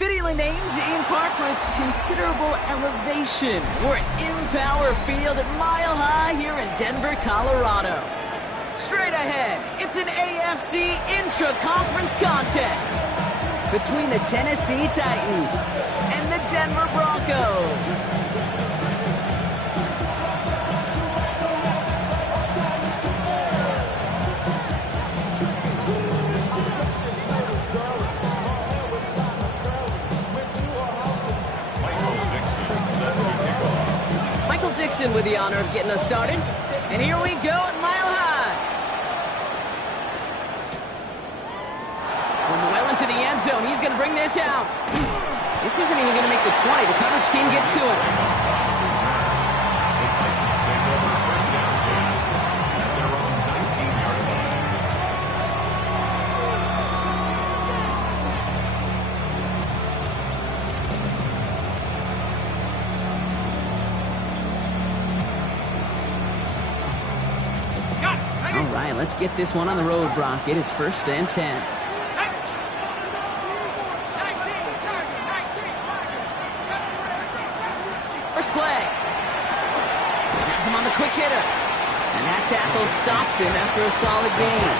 Fittingly named in part for its considerable elevation. We're in Power Field at Mile High here in Denver, Colorado. Straight ahead, it's an AFC intra-conference contest between the Tennessee Titans and the Denver Broncos. Dixon with the honor of getting us started. And here we go at Mile High. From well into the end zone, he's going to bring this out. This isn't even going to make the 20. The coverage team gets to it. All right, let's get this one on the road, Brock. It is 1st and 10. First play. Has him on the quick hitter. And that tackle stops him after a solid gain.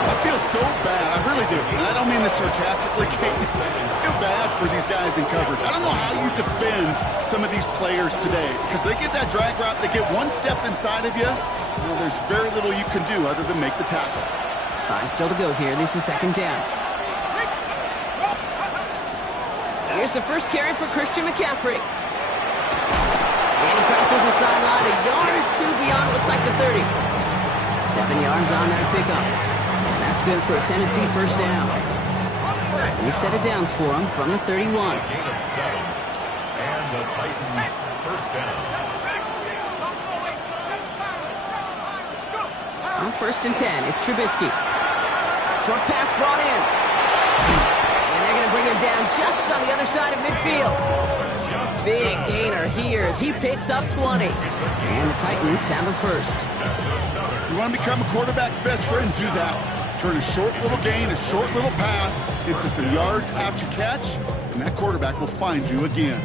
I feel so bad. I really do. And I don't mean this sarcastically. I feel bad for these guys in coverage. I don't know how you defend some of these players today because they get that drag route, they get one step inside of you. Well, there's very little you can do other than make the tackle. 5 still to go here. This is 2nd down. Here's the first carry for Christian McCaffrey. And he crosses the sideline a yard or two beyond, looks like the 30. 7 yards on that pickup. And that's good for a Tennessee first down. New set of downs for him from the 31. Gain of 7. And the Titans first down. On 1st and 10, it's Trubisky. Short pass brought in. And they're going to bring him down just on the other side of midfield. Big gainer here as he picks up 20. And the Titans have the first. You want to become a quarterback's best friend, do that. Turn a short little gain, a short little pass into some yards after catch, and that quarterback will find you again.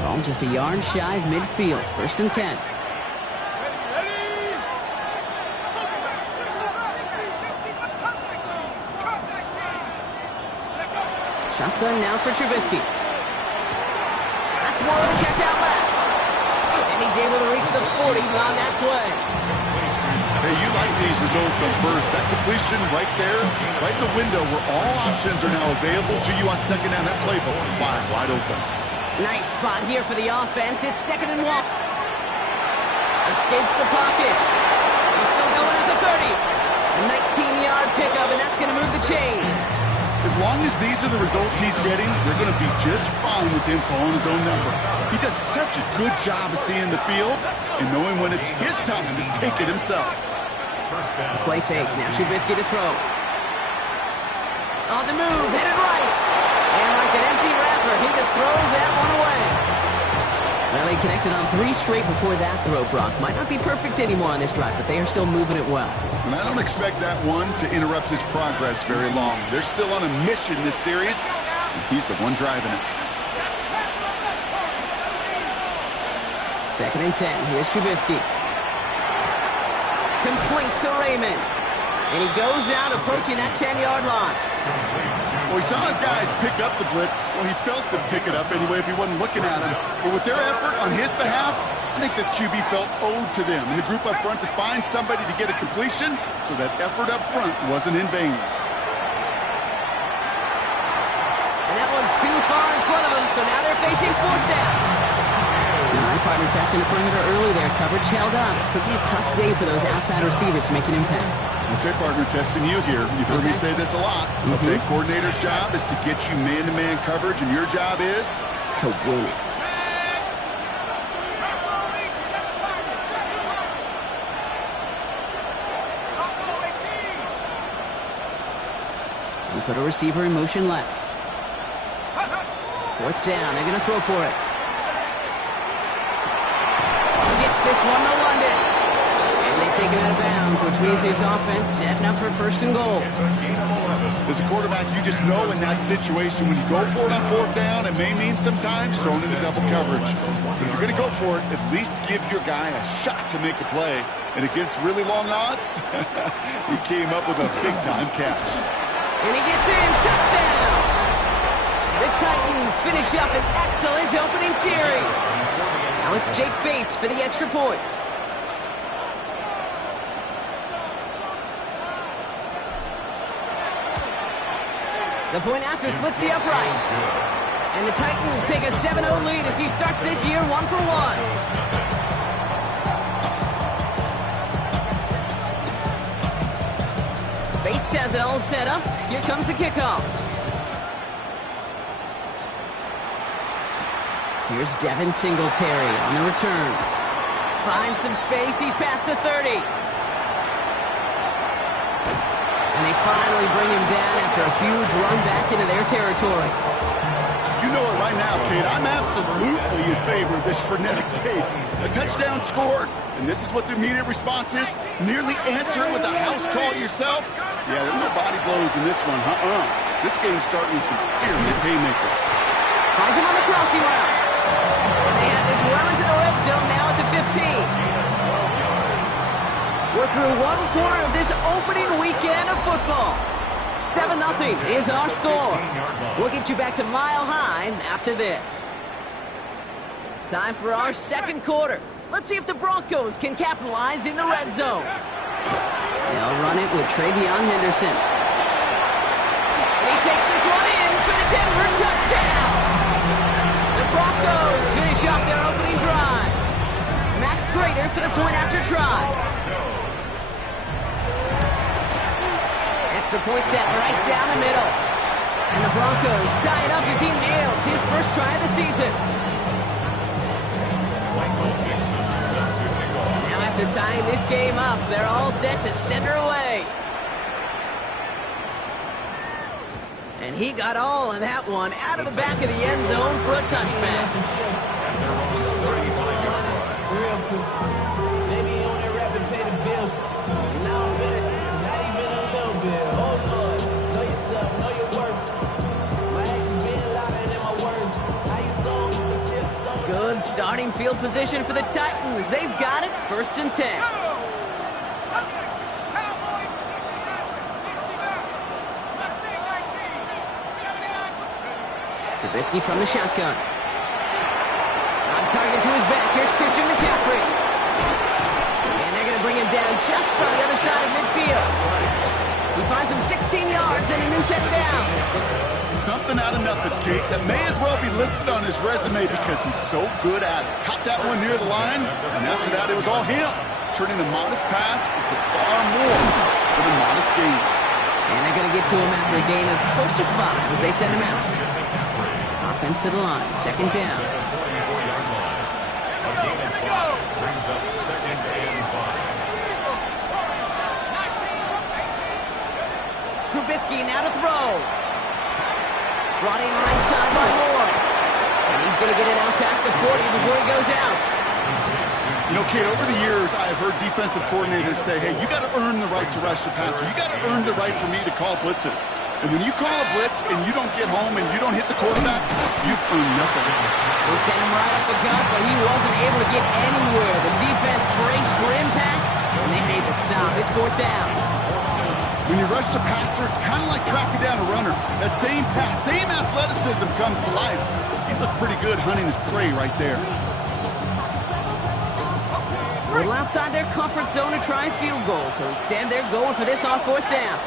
Ball just a yard shy of midfield. 1st and 10. Shotgun now for Trubisky. That's more of a catch out left. And he's able to reach the 40 on that play. Hey, you like these results on first. That completion right there, right in the window where all options are now available to you on 2nd down. That playbook wide open. Nice spot here for the offense. It's 2nd and 1. Escapes the pocket. He's still going at the 30. A 19-yard pickup, and that's going to move the chains. As long as these are the results he's getting, they're going to be just fine with him calling his own number. He does such a good job of seeing the field and knowing when it's his time to take it himself. Play fake. Now Trubisky to throw. On the move, headed right. And like an empty wrapper, he just throws that one away. Well, he connected on 3 straight before that throw, Brock. Might not be perfect anymore on this drive, but they are still moving it well. And I don't expect that one to interrupt his progress very long. They're still on a mission this series, and he's the one driving it. 2nd and 10. Here's Trubisky. Complete to Raymond. And he goes out approaching that 10-yard line. Well, he saw his guys pick up the blitz. Well, he felt them pick it up anyway if he wasn't looking at him. But with their effort on his behalf, I think this QB felt owed to them and the group up front to find somebody to get a completion, so that effort up front wasn't in vain. And that one's too far in front of him, so now they're facing 4th down. partner testing the perimeter early there. Coverage held up. Could be a tough day for those outside receivers to make an impact. Okay, partner, testing you here. You've heard me say this a lot. Okay, coordinator's job is to get you man-to-man coverage, and your job is? To win it. And put a receiver in motion left. Fourth down. They're going to throw for it. Gets this one to London. And they take him out of bounds, which means his offense setting up for first and goal. As a quarterback, you just know in that situation, when you go for it on fourth down, it may mean sometimes throwing into double coverage. But if you're going to go for it, at least give your guy a shot to make a play. And against really long odds, he came up with a big-time catch. And he gets in. Touchdown! The Titans finish up an excellent opening series. Now it's Jake Bates for the extra point. The point after splits the upright. And the Titans take a 7-0 lead as he starts this year 1-for-1. Bates has it all set up. Here comes the kickoff. Here's Devin Singletary on the return. Finds some space. He's past the 30. And they finally bring him down after a huge run back into their territory. You know it right now, Kate. I'm absolutely in favor of this frenetic pace. A touchdown scored, and this is what the immediate response is. Nearly answer it with a house call yourself. Yeah, there's no body blows in this one. This game's starting with some serious haymakers. Finds him on the crossing route. And they have this well into the red zone now at the 15. We're through one quarter of this opening weekend of football. 7-0 is our score. We'll get you back to Mile High after this. Time for our second quarter. Let's see if the Broncos can capitalize in the red zone. They'll run it with Travion Henderson. And he takes this one in for the Denver touchdown. The Broncos finish off their opening drive. Matt Prater for the point after try. Extra point set right down the middle. And the Broncos tie it up as he nails his first try of the season. Now after tying this game up, they're all set to center away. And he got all of that one out of the back of the end zone for a touchback. Maybe you only rap and pay the bills. Now I'm in it, not even a little bit. Oh Lord, know yourself, know your worth. My actions being louder than my words. How you song, but still song. Good starting field position for the Titans. They've got it, 1st and 10. Trubisky from the shotgun. On target to his back. Here's Christian McCaffrey. And they're going to bring him down just on the other side of midfield. He finds him 16 yards and a new set of downs. Something out of nothing, Kate, that may as well be listed on his resume because he's so good at it. Caught that one near the line, and after that, it was all him. Turning a modest pass into far more than a modest gain. And they're going to get to him after a gain of close to 5 as they send him out. Offense to the line, 2nd down. Trubisky now to throw. Brought in right side by Moore. And he's going to get it out past the 40 before he goes out. You know, Kate, over the years, I have heard defensive coordinators say, hey, you got to earn the right to rush the passer. You got to earn the right for me to call blitzes. And when you call a blitz and you don't get home and you don't hit the quarterback, you've earned nothing. They sent him right up the gut, but he wasn't able to get anywhere. The defense braced for impact, and they made the stop. It's 4th down. When you rush the passer, it's kind of like tracking down a runner. That same pass, same athleticism comes to life. He looked pretty good hunting his prey right there. A little outside their comfort zone to try field goal, so instead they're going for this on 4th down.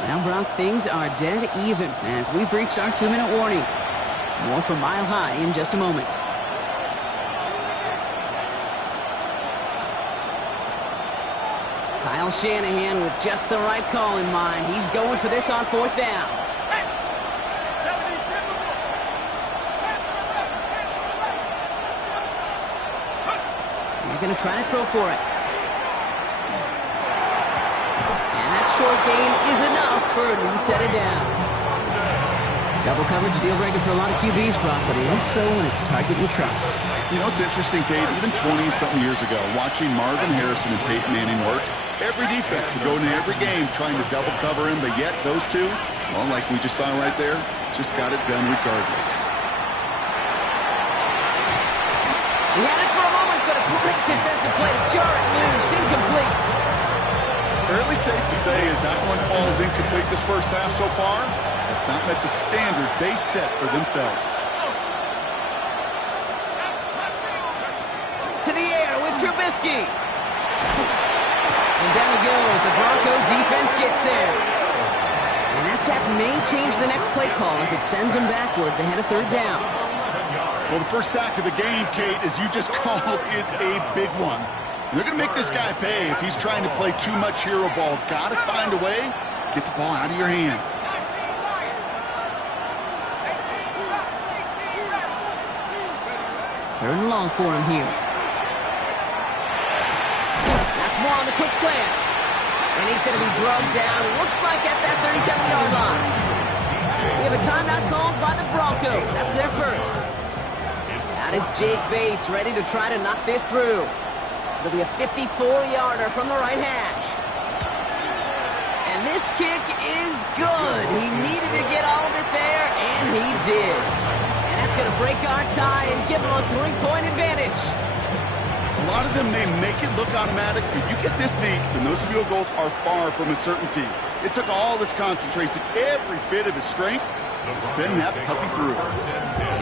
Well, Brock, things are dead even as we've reached our 2-minute warning. More from Mile High in just a moment. Kyle Shanahan with just the right call in mind. He's going for this on 4th down. They're going to try to throw for it. And that short gain is enough for a new set of downs. Double coverage deal breaker for a lot of QBs, Brock, but less so when it's a target you trust. You know, it's interesting, Kate, even 20-something years ago, watching Marvin Harrison and Peyton Manning work, every defense would go into every game trying to double cover him, but yet those two, well, like we just saw right there, just got it done regardless. He had it for a moment, but a great defensive play to jar it loose. Incomplete. Fairly safe to say as that one falls incomplete this first half so far, it's not met the standard they set for themselves. To the air with Trubisky. And down he goes. The Broncos defense gets there. And that sack may change the next play call as it sends them backwards ahead of 3rd down. Well, the first sack of the game, Kate, as you just called, is a big one. They're going to make this guy pay if he's trying to play too much hero ball. Got to find a way to get the ball out of your hand. 3rd and long for him here. That's more on the quick slant. And he's going to be drugged down, looks like at that 37-yard line. We have a timeout called by the Broncos. That's their first. That is Jake Bates ready to try to knock this through. It'll be a 54-yarder from the right hash. And this kick is good. He needed to get all of it there, and he did. And that's going to break our tie and give him a 3-point advantage. A lot of them may make it look automatic, but you get this deep, and those field goals are far from a certainty. It took all this concentration, every bit of his strength, to send that puppy through.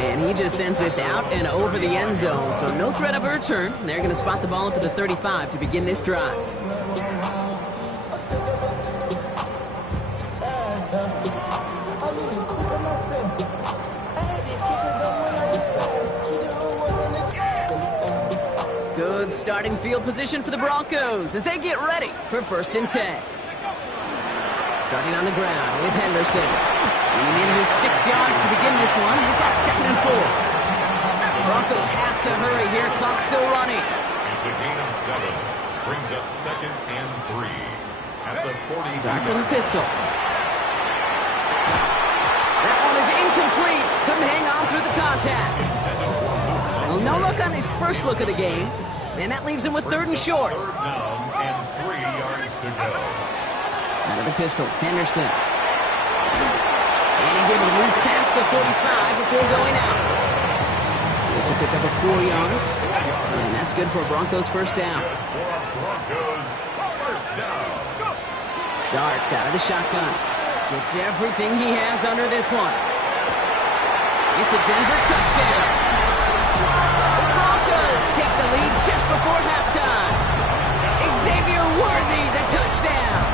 And he just sends this out and over the end zone, so no threat of a return. They're going to spot the ball up at the 35 to begin this drive. Good starting field position for the Broncos as they get ready for 1st and 10. Starting on the ground with Henderson. And he needed his 6 yards to begin this one. They've got 2nd and 4. The Broncos have to hurry here. Clock still running. It's a gain of 7. Brings up 2nd and 3. At the 40. Dark from the pistol. That one is incomplete. Couldn't hang on through the contact. Well, no look on his first look of the game. And that leaves him with 3rd and short. 3rd down and 3 yards to go. Out of the pistol, Henderson. And he's able to move past the 45 before going out. It's a pickup of 4 yards. And that's good for Broncos' first down. Broncos first down. Darts out of the shotgun. Gets everything he has under this one. It's a Denver touchdown. The Broncos take the lead just before halftime. Xavier Worthy, the touchdown.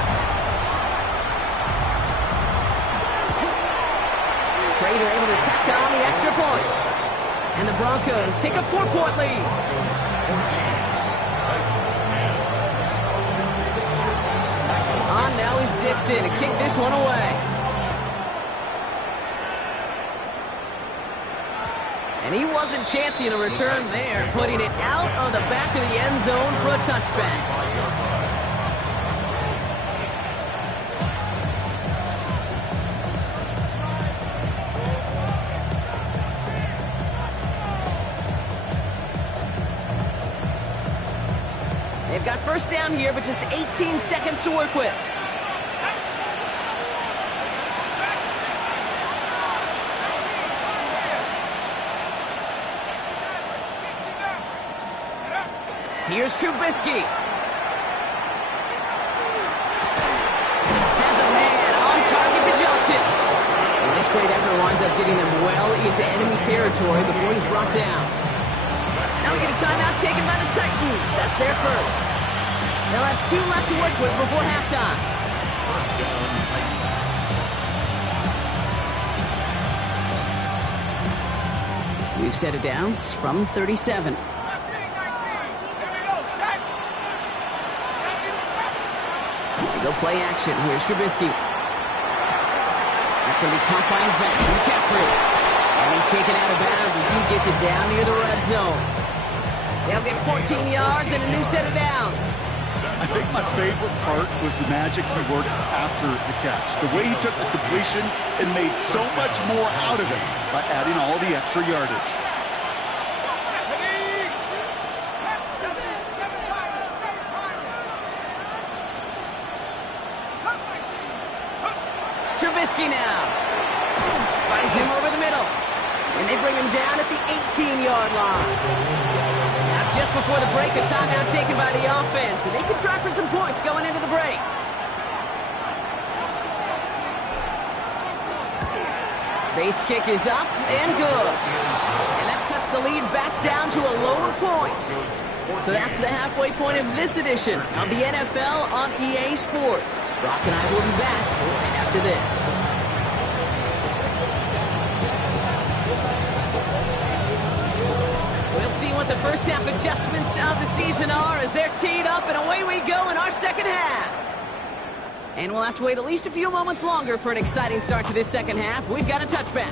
Prater able to tack on the extra point. And the Broncos take a 4-point lead. On now is Dixon to kick this one away. And he wasn't chancing a return there, putting it out of the back of the end zone for a touchback. They've got first down here, but just 18 seconds to work with. Here's Trubisky. Has a man on target to Johnson. And this great effort winds up getting them well into enemy territory before he's brought down. Now we get a timeout taken by the Titans. That's their first. They'll have 2 left to work with before halftime. First down, Titans. We've set it downs from 37. Go play action. Here's Trubisky. That's going to be caught by his back. McCaffrey. And he's taken out of bounds as he gets it down near the red zone. They'll get 14 yards and a new set of downs. I think my favorite part was the magic he worked after the catch. The way he took the completion and made so much more out of it by adding all the extra yardage. Trubisky now. Finds him over the middle. And they bring him down at the 18-yard line. Now just before the break, a timeout taken by the offense. And they can try for some points going into the break. Bates' kick is up and good. And that cuts the lead back down to a lower point. So that's the halfway point of this edition of the NFL on EA Sports. Brock and I will be back right after this. We'll see what the first half adjustments of the season are as they're teed up, and away we go in our second half. And we'll have to wait at least a few moments longer for an exciting start to this second half. We've got a touchback.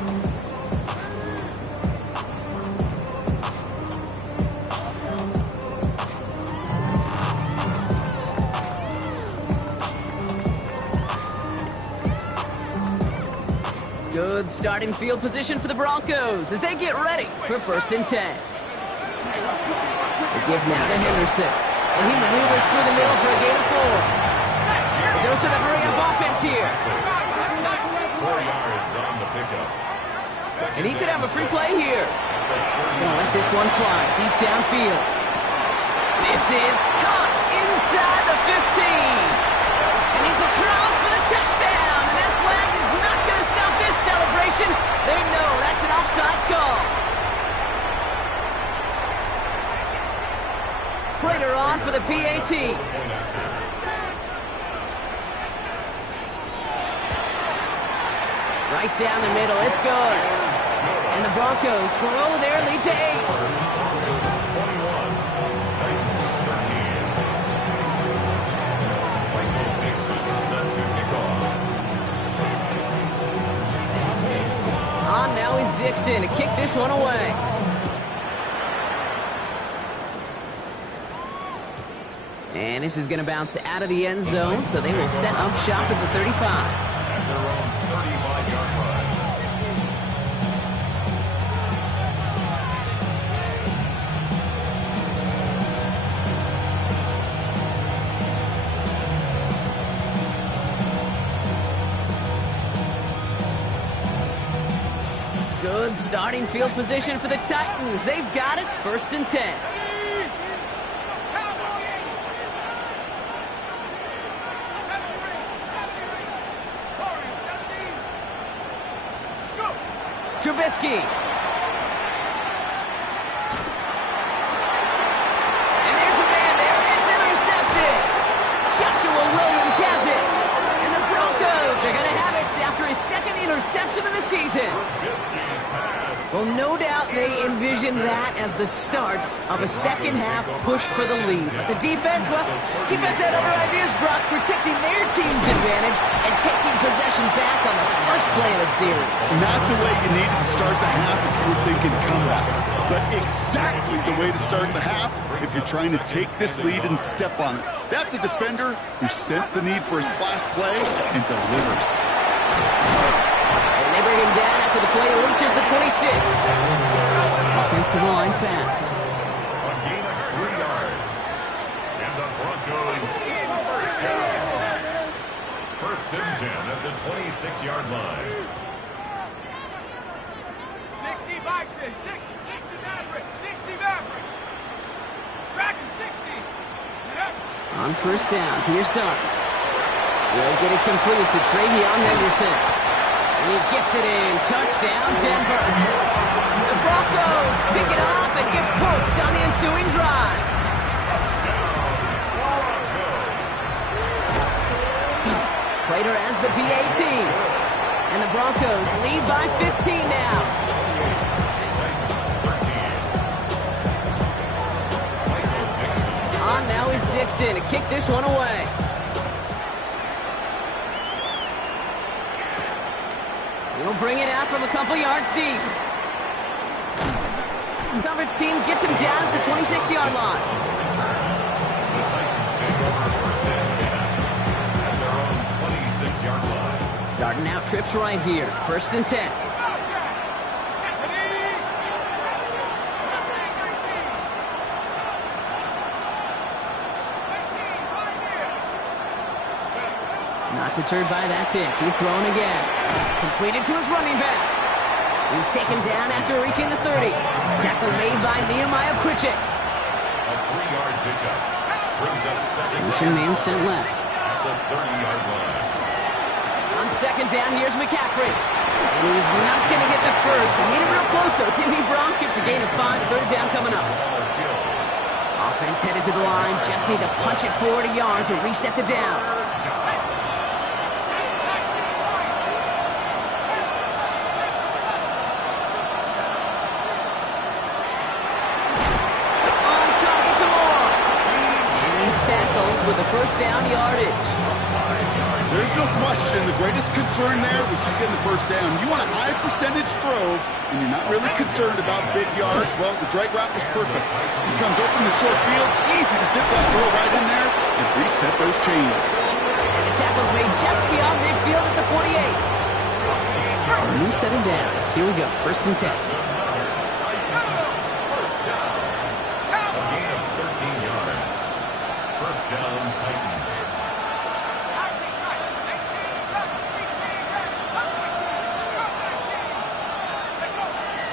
Good starting field position for the Broncos as they get ready for 1st and 10. They give now to Henderson, and he maneuvers through the middle for a gain of 4. A dose of the hurry-up offense here. 4 yards on the pickup. And he could have a free play here. Gonna let this one fly deep downfield. This is caught inside the 15. And he's across for the touchdown. And that flag is not going to stop this celebration. They know that's an offsides call. Prater on for the PAT. Right down the middle, it's good. And the Broncos grow their lead to 8. 21, Titans 13. Michael Dixon set to kick off. On now is Dixon to kick this one away. And this is going to bounce out of the end zone, so they will set up shop at the 35. At their own 35-yard line. Good starting field position for the Titans. They've got it, 1st and 10. Trubisky. And there's a man there. It's intercepted. Joshua Williams has it. And the Broncos are going to have it after his 2nd interception of the season. Well, no doubt they envisioned that as the start of a second half push for the lead. But the defense, well, defense had other ideas, Brock, protecting their team's advantage and taking possession back on the first play of the series. Not the way you needed to start the half if you were thinking comeback, but exactly the way to start the half if you're trying to take this lead and step on it. That's a defender who sensed the need for a splash play and delivers. And they bring him down after the play reaches the 26. Offensive line fast. A gain of 3 yards. And the Broncos first down. 1st and 10 at the 26-yard line. 60 Bison, 60 Maverick, 60 Maverick. Tracking 60. On 1st down, here's Dart. Will get it complete to Travion Henderson. And he gets it in. Touchdown, Denver. The Broncos pick it off and get points on the ensuing drive. Prater adds the PAT. And the Broncos lead by 15 now. Dixon to kick this one away. He'll bring it out from a couple yards deep. The coverage team gets him down at the 26-yard line. The Titans take over first and 10 at their own 26-yard line. Starting out trips right here. First and 10. Not deterred by that pick. He's throwing again. Completed to his running back. He's taken down after reaching the 30. Tackle made by Nehemiah Pritchett. A 3-yard pickup brings up second. Motion man sent left. At the 30-yard line. On second down, here's McCaffrey. And he's not going to get the first. He made it real close, though. Timmy Brown gets a gain of 5. Third down coming up. Offense headed to the line. Just need to punch it forward a yard to reset the downs. Tackled with the first down yardage. There's no question the greatest concern there was just getting the first down. You want a high percentage throw, and you're not really concerned about big yards. Well, the drag route was perfect. He comes open the short field. It's easy to zip that throw right in there and reset those chains. And the tackle's made just beyond midfield at the 48. So a new set of downs. Here we go. First and 10.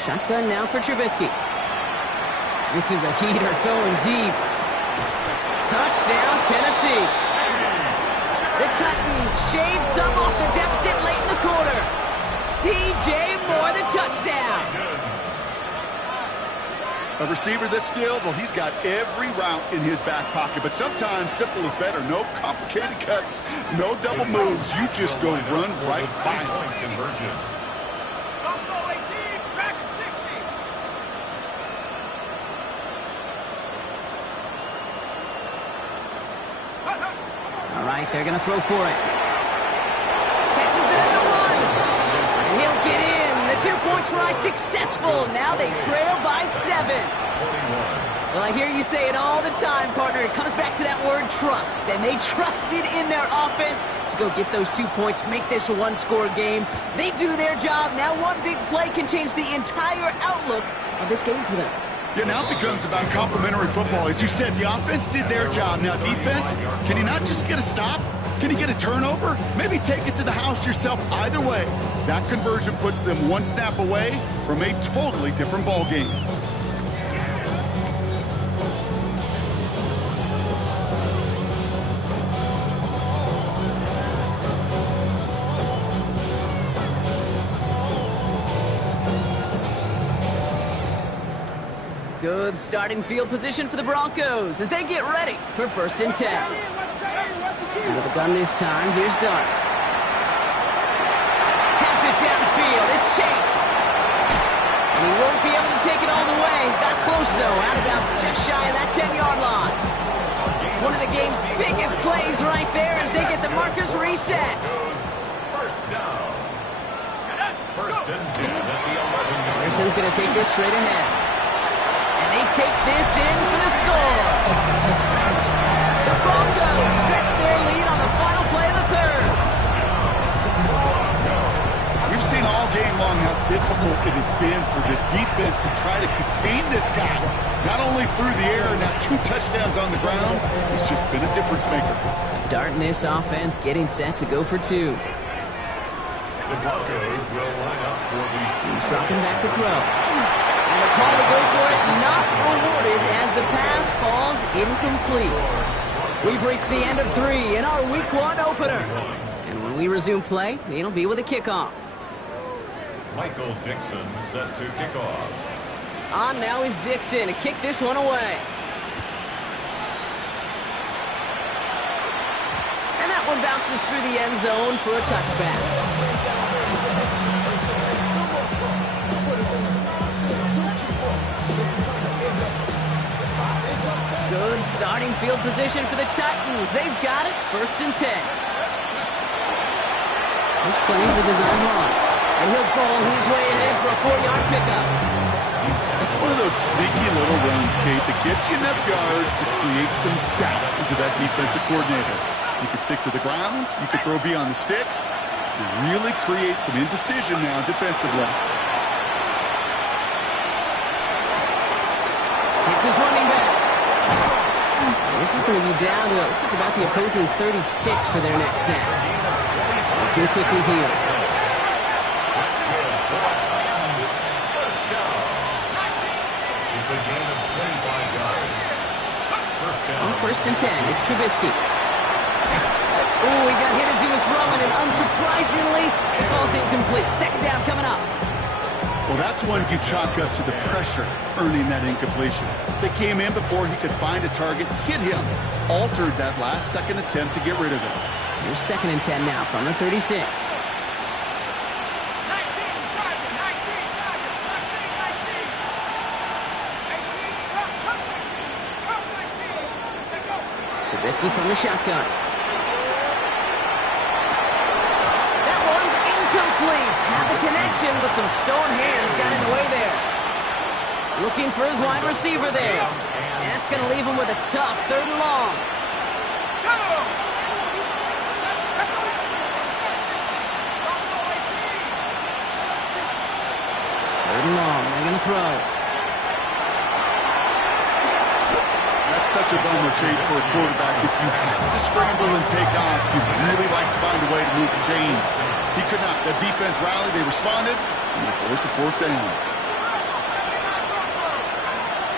Shotgun now for Trubisky. This is a heater going deep. Touchdown, Tennessee. The Titans shave some off the deficit late in the quarter. DJ Moore, the touchdown. A receiver this skilled, well, he's got every route in his back pocket, but sometimes simple is better. No complicated cuts, no double moves. You just go run right by him. Conversion. All right, they're going to throw for it. Catches it at the 1. And he'll get in. The 2-point try successful. Now they trail by 7. Well, I hear you say it all the time, partner. It comes back to that word trust. And they trusted in their offense to go get those 2 points, make this a one-score game. They do their job. Now one big play can change the entire outlook of this game for them. Yeah, now it becomes about complementary football. As you said, the offense did their job. Now defense, can you not just get a stop? Can you get a turnover? Maybe take it to the house yourself. Either way, that conversion puts them one snap away from a totally different ball game. Good starting field position for the Broncos as they get ready for first and 10. And with the gun this time, here's Dart. Has it downfield. It's Chase. And he won't be able to take it all the way. Got close, though. Out of bounds just shy of that 10-yard line. One of the game's biggest plays right there as they get the markers reset. First down. First and 10 at the 11. Anderson's going to take this straight ahead. They take this in for the score. The Broncos stretch their lead on the final play of the third. We've seen all game long how difficult it has been for this defense to try to contain this guy. Not only through the air, now 2 touchdowns on the ground. He's just been a difference maker. Darting this offense, getting set to go for 2. The Broncos will line up for the 2. He's dropping back to throw. And the call to go for it not rewarded as the pass falls incomplete. We've reached the end of 3 in our Week 1 opener. And when we resume play, it'll be with a kickoff. Michael Dixon set to kick off. On now is Dixon to kick this one away. And that one bounces through the end zone for a touchback. Good starting field position for the Titans. They've got it, 1st and 10. This plays the design wrong. And he'll goal his way ahead for a 4-yard pickup. It's one of those sneaky little runs, Kate, that gets you enough yards to create some doubt into that defensive coordinator. You could stick to the ground. You could throw beyond the sticks. You really create some indecision now defensively. It's his running back. This is going to be down to, looks like about the opposing 36 for their next snap. Looking quickly here. It's a gain of 25 yards. On 1st and 10, it's Trubisky. Oh, he got hit as he was throwing, and unsurprisingly, it falls incomplete. 2nd down coming up. Well, that's one you chalk up to the pressure earning that incompletion. They came in before he could find a target, hit him, altered that last second attempt to get rid of it. Here's 2nd and 10 now from the 36. 19, target, 19, target, last name 19. 18, come 19, take over. Trubisky from the shotgun. That one's incomplete. Had the connection, but some stone hands got in the way there. Looking for his wide receiver there. And that's going to leave him with a tough 3rd and long. Go! 3rd and long. They're going to throw. That's such a bummer, Kate, for a quarterback. If you have to scramble and take off, you'd really like to find a way to move the chains. He could not. The defense rallied. They responded. And they forced a 4th down.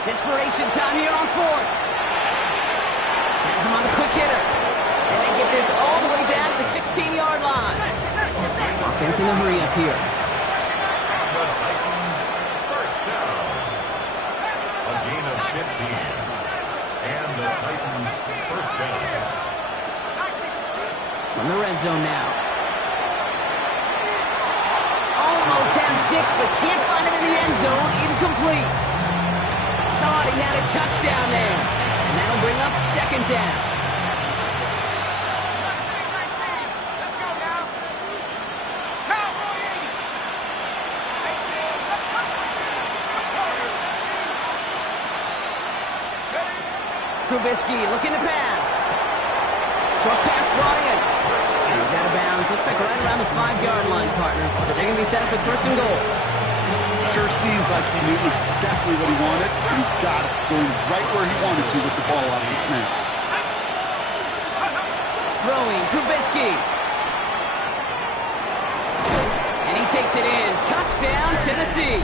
Desperation time here on 4th. Has him on the quick hitter. And they get this all the way down to the 16-yard line. Offense in a hurry up here. The Titans, 1st down. A gain of 15. And the Titans, 1st down. From the red zone now. Almost had 6, but can't find him in the end zone. Incomplete. Thought he had a touchdown there. And that'll bring up 2nd down. Let's go now. Cowboy 18. Trubisky looking to pass. Short pass brought in. He's out of bounds. Looks like right around the 5-yard line, partner. So they're going to be set up with 1st and goal. Sure seems like he knew exactly what he wanted, and he got it, going right where he wanted to with the ball off the snap. Throwing, Trubisky. And he takes it in. Touchdown, Tennessee.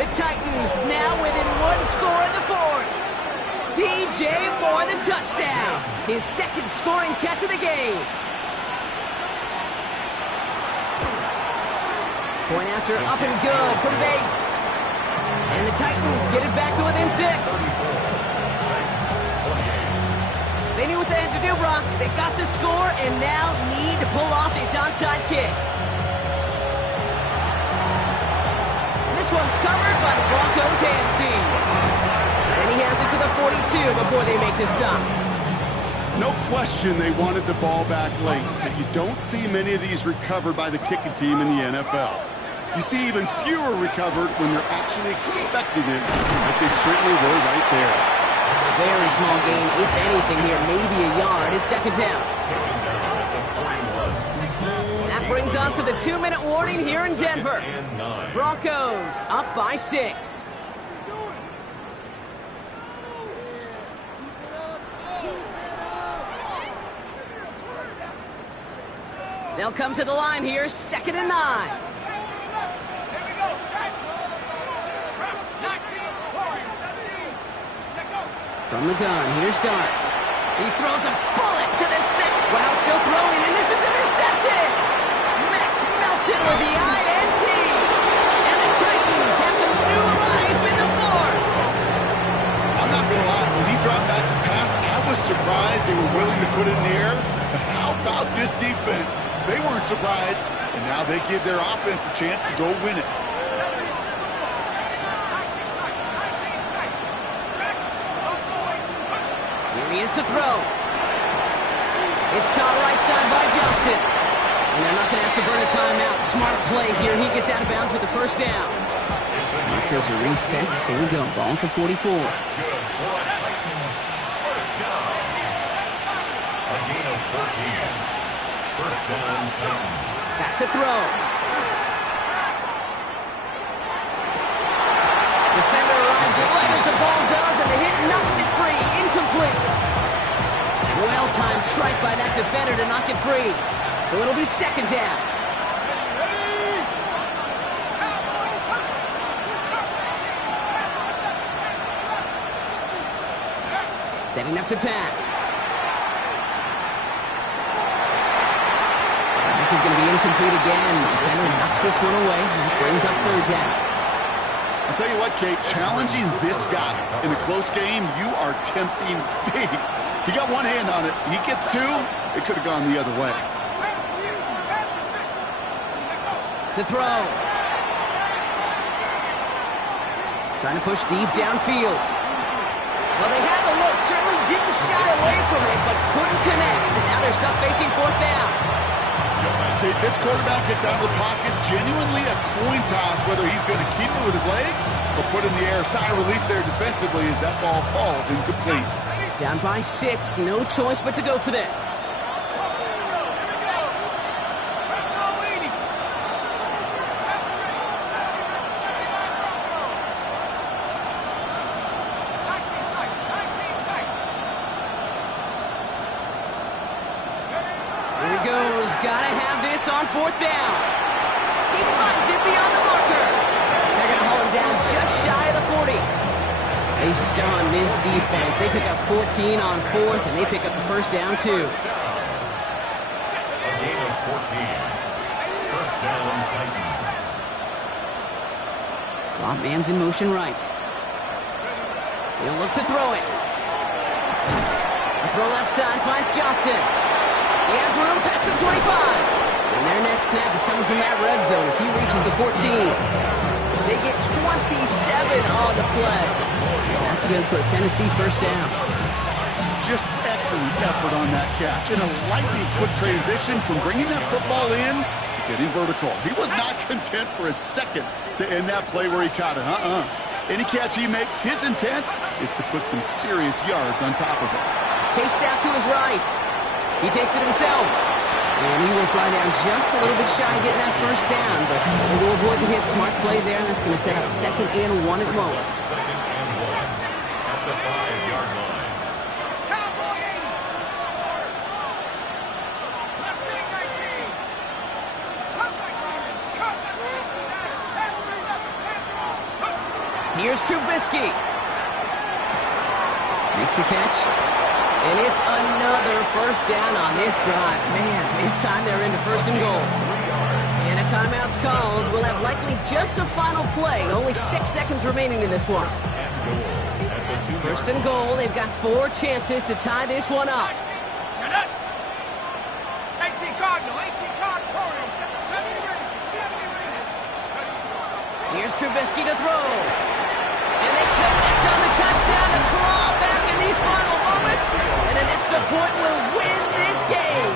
The Titans now within 1 score in the 4th. DJ Moore, the touchdown. His 2nd scoring catch of the game. Point after up and good from Bates. And the Titans get it back to within 6. They knew what they had to do, Brock. They got the score and now need to pull off this onside kick. And this one's covered by the Broncos hands team. And he has it to the 42 before they make the stop. No question they wanted the ball back late, but you don't see many of these recovered by the kicking team in the NFL. You see even fewer recovered when they're actually expecting it, but they certainly were right there. Very small gain, if anything here, maybe a yard. It's 2nd down. That brings us to the 2-minute warning here in Denver. Broncos up by 6. They'll come to the line here, 2nd and 9. From the gun, here's Dart. He throws a bullet to the set while still throwing, and this is intercepted. Max Melton with the INT. And the Titans have some new life in the 4th. I'm not going to lie, when he dropped back to pass, I was surprised they were willing to put it in the air. But how about this defense? They weren't surprised, and now they give their offense a chance to go win it. Here he is to throw. It's caught right side by Johnson. And they're not going to have to burn a timeout. Smart play here. He gets out of bounds with the first down. Broncos are reset. Here we go. Ball at the 44. That's good. For Titans, first down. A gain of 14. First down, Titans. Back to throw. Defender arrives right as the ball does, and the hit knocks it free. Incomplete. Well-timed strike by that defender to knock it free. So it'll be second down. Setting up to pass. This is going to be incomplete again. Defender knocks this one away and brings up third down. I'll tell you what, Kate, challenging this guy in a close game, you are tempting fate. He got one hand on it. He gets two. It could have gone the other way. To throw. Trying to push deep downfield. Well, they had the look, certainly didn't shy away from it, but couldn't connect. And now they're stuck facing fourth down. Kate, this quarterback gets out of the pocket, genuinely a coin toss, whether he's going to keep it with his legs or put it in the air. Sigh of relief there defensively as that ball falls incomplete. Down by 6, no choice but to go for this. Gotta have this on fourth down. He finds it beyond the marker. And they're going to haul him down just shy of the 40. They stun this defense. They pick up 14 on fourth, and they pick up the first down, too. A gain of 14. First down, Titans. Slot man's in motion right. He'll look to throw it. A throw left side finds Johnson. He has room past the 25. And their next snap is coming from that red zone as he reaches the 14. They get 27 on the play. And that's good for a Tennessee first down. Just excellent effort on that catch. In a lightning quick transition from bringing that football in to getting vertical. He was not content for a second to end that play where he caught it. Any catch he makes, his intent is to put some serious yards on top of it. Chased out to his right. He takes it himself. And he will slide down just a little bit shy of getting that first down. But able to avoid the hit. Smart play there. And that's going to set up 2nd and 1 at most. 2nd and 1 at the 5-yard line. Cowboy 80. Left wing 19. Left 19. Cut. Here's Trubisky. Makes the catch. And it's another first down on this drive. Man, this time they're into 1st and goal. And a timeout's called. We'll have likely just a final play. Only 6 seconds remaining in this one. 1st and goal. They've got 4 chances to tie this one up. 18 Cardinal. 18 Cardinal. 70 rings. Here's Trubisky to throw. And they connect on the touchdown to claw back in these final moments. And an extra point will win this game.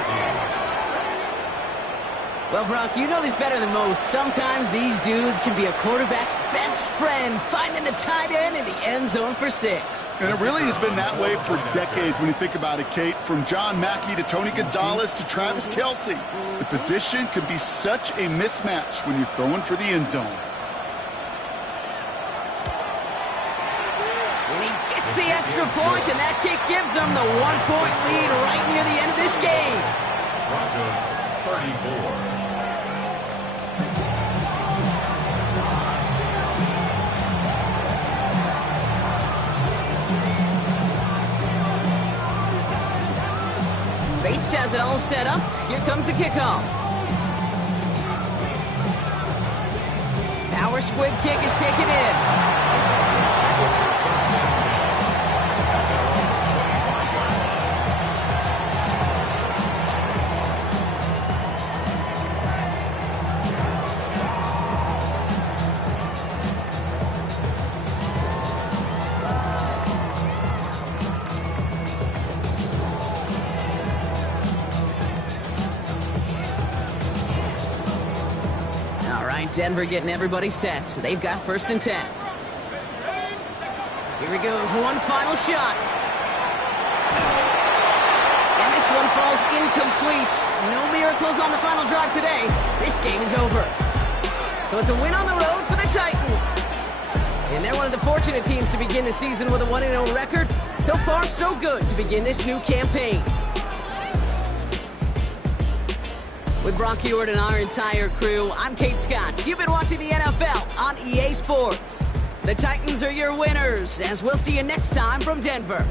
Well, Brock, you know this better than most. Sometimes these dudes can be a quarterback's best friend, finding the tight end in the end zone for 6. And it really has been that way for decades when you think about it, Kate. From John Mackey to Tony Gonzalez to Travis Kelce. The position can be such a mismatch when you're throwing for the end zone. The extra point, and that kick gives them the 1-point lead right near the end of this game. Broncos 34. Bates has it all set up. Here comes the kickoff. Power squib kick is taken in. Denver getting everybody set. So they've got 1st and 10. Here he goes, one final shot. And this one falls incomplete. No miracles on the final drive today. This game is over. So it's a win on the road for the Titans. And they're one of the fortunate teams to begin the season with a 1-0 record. So far, so good to begin this new campaign. With Brock Ewart and our entire crew, I'm Kate Scott. You've been watching the NFL on EA Sports. The Titans are your winners, as we'll see you next time from Denver.